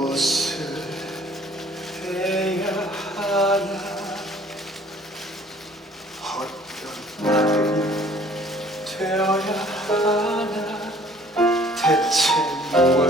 무엇을 해야 하나? 대체 무엇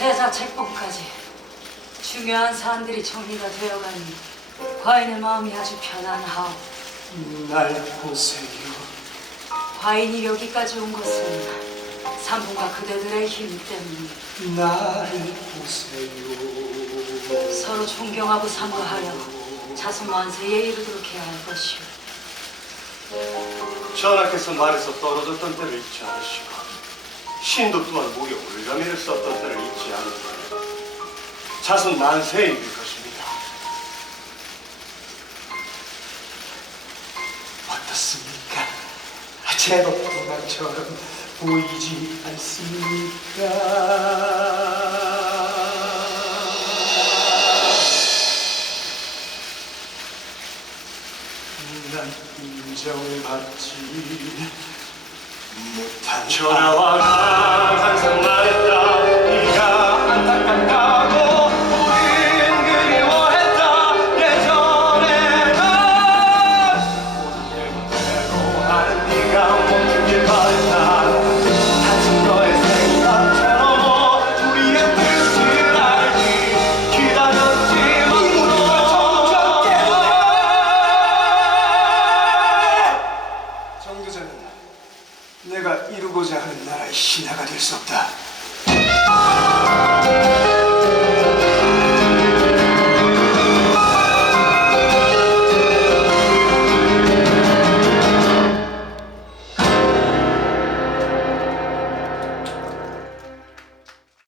세자 책봉까지 중요한 사안들이 정리가 되어가니 과인의 마음이 아주 편안하오. 날 보세요 과인이 여기까지 온 것은 삼분과 그대들의 힘 때문이 나를 보세요 서로 존경하고 삼가하여 자손 만세에 이르도록 해야 할 것이오. 전하께서 말에서 떨어졌던 때를 잊지 않으시고 신도 또한 목에 올가미를 썼던 때를 잊지 않으시고 자손 만세에 이를 것입니다. 어떻습니까? 제법 말처럼 보이지 않습니까? 난 인정을 받지 못한 전하와 난 항상 말했다 이루고자 하는 나라의 신하가 될 수 없다